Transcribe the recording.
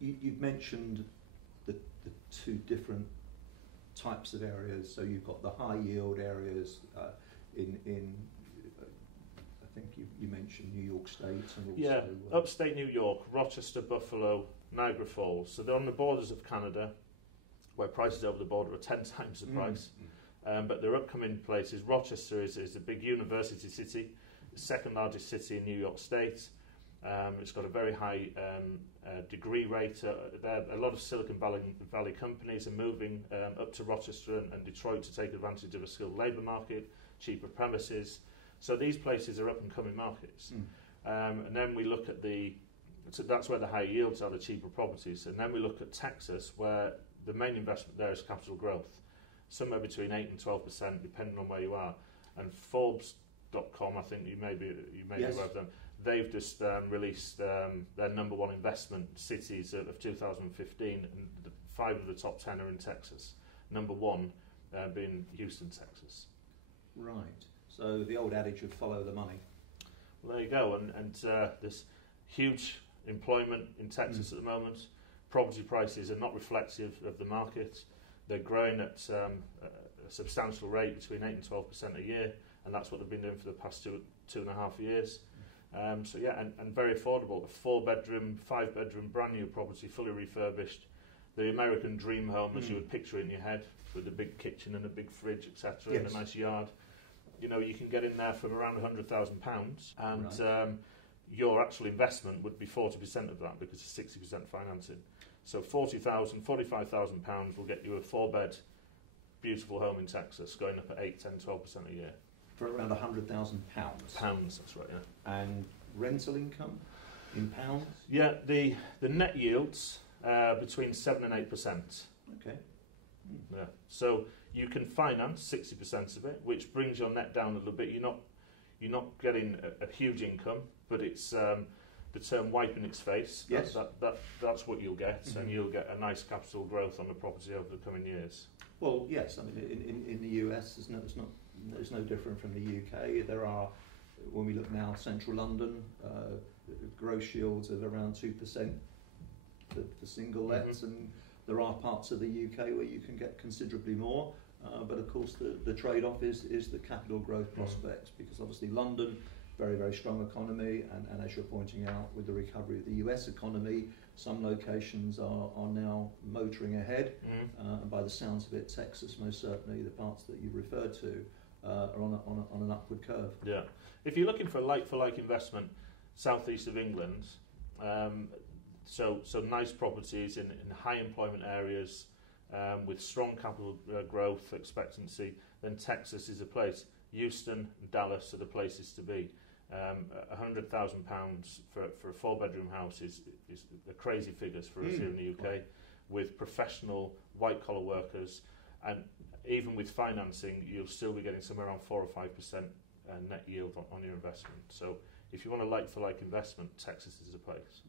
you've mentioned the two different types of areas. So you've got the high yield areas in I think you mentioned New York State and also upstate New York, Rochester, Buffalo, Niagara Falls. So they're on the borders of Canada, where prices over the border are 10 times the price. But their upcoming places, Rochester is a big university city, the second largest city in New York State. It's got a very high degree rate. A lot of Silicon Valley companies are moving up to Rochester and Detroit to take advantage of a skilled labour market, cheaper premises. So these places are up and coming markets. And then we look at so that's where the high yields are, the cheaper properties. And then we look at Texas, where the main investment there is capital growth, somewhere between 8 and 12%, depending on where you are. And Forbes.com, I think you may be Yes. aware of them. They've just released their number one investment cities of 2015, and 5 of the top 10 are in Texas. Number 1 being Houston, Texas. Right. So the old adage of follow the money. Well, there you go. And there's huge employment in Texas at the moment. Property prices are not reflective of the market. They're growing at a substantial rate, between 8 and 12% a year, and that's what they've been doing for the past 2.5 years. And very affordable. A 4-bedroom, 5-bedroom, brand new property, fully refurbished. The American dream home, as you would picture it in your head, with a big kitchen and a big fridge, etc., and a nice yard. You know, you can get in there from around £100,000, and your actual investment would be 40% of that, because it's 60% financing. So £45,000 will get you a 4-bed, beautiful home in Texas, going up at 8, 10, 12% a year. For around £100,000. Pounds, that's right, yeah. And rental income in pounds? Yeah, the net yields between 7 and 8%. Okay. Yeah. So you can finance 60% of it, which brings your net down a little bit. You're not getting a huge income, but it's the term wiping its face. Yes. That's what you'll get, and you'll get a nice capital growth on the property over the coming years. Well, yes. I mean, in the US, it's no different from the UK. There are, when we look now, central London, gross yields of around 2% for single lets, and there are parts of the UK where you can get considerably more. But of course, the trade-off is the capital growth prospects, because obviously London, very, very strong economy, and as you're pointing out, with the recovery of the US economy, some locations are now motoring ahead, and by the sounds of it, Texas, most certainly, the parts that you referred to, are on an upward curve. Yeah. If you're looking for a like-for-like investment, southeast of England, so nice properties in high employment areas, with strong capital growth expectancy, then Texas is a place. Houston and Dallas are the places to be. £100,000 for a 4-bedroom house is the crazy figures for us here in the UK, with professional white-collar workers, and even with financing, you'll still be getting somewhere around 4 or 5% net yield on your investment. So if you want a like-for-like investment, Texas is a place.